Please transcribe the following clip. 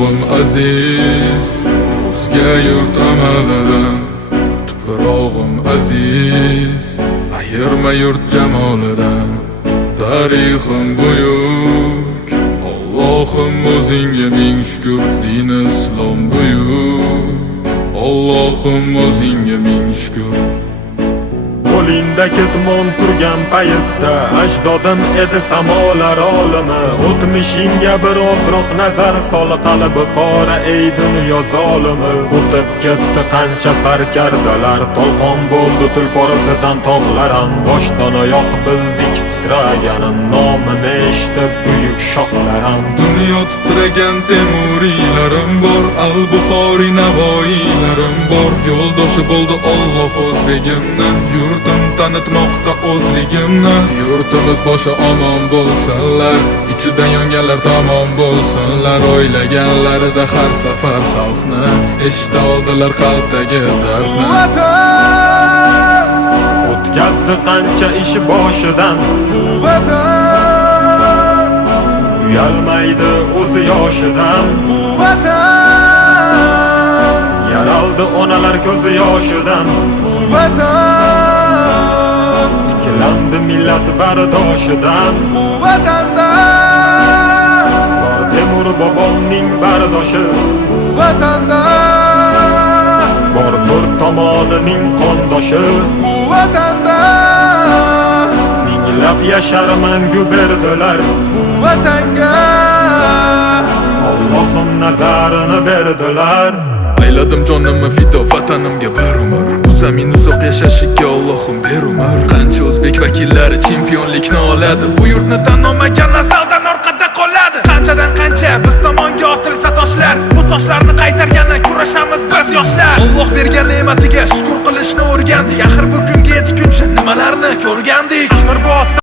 tuprog'im aziz, o'zga yurt amalidan. Tuprog'im aziz, ayirma yurt jamolidan. Tarixim buyuk, Allohim o'zingga ming shukr. Din islom buyuk, Allohim o'zingga ming shukr. Qo'lingda ketmon turgan paytda ajdodim edi samolar olimi. O'tmishingga birozroq nazar sol, qalbi qora ey dunyo zolimi. O'tib ketdi qancha sarkardalar, to'lqon bo'ldi tulporisidan tog'lar ham. Boshdan oyoq bildik titraganin, nomini eshitib buyuk shohlar ham. Dunyo titragan temuriylarim bor, al-Buxoriy navoiylarim bor. Yo'ldoshi bo'ldi Alloh o'zbegimni, yurtim tanitmoqda o'zligimni. Yurtimiz boshi omon bo'lsinlar, ichidan yonganlar tamom bo'lsinlar. O'ylaganlarida har safar xalqni eshita oldilar qalbdagi dardni. Vatan O'tkazdi qancha ish boshidan, bu vatan uyalmaydi o'zi yoshidan. bu vatan Yaraldi onalar ko'zi yoshidan, bu vatan tiklandi millat bardoshidan. bu vatanda Bor Temur bobomning bardoshi, bu vatanda bor to'rt tomonining qondoshi. bu vatanda Minglab yashar mangu berdilar, bu vatanga Allohim nazarini berdilar. Ayladim jonimni fido vatanimga bir umr. Bu zamin uzoq yashashiga Allohim ber umr. Qancha o'zbek vakillari chempionlikni oladi, bu yurtni tan olmagan nasldan orqada qoladi. Qanchadan qancha biz tomonga otilsa toshlar, bu toshlarni qaytargani kurashamiz biz yoshlar. Alloh bergan ne'matiga shukr qilishni o'rgandik, axir bu kunga yetguncha nimalarni ko'rgandik. Axir bu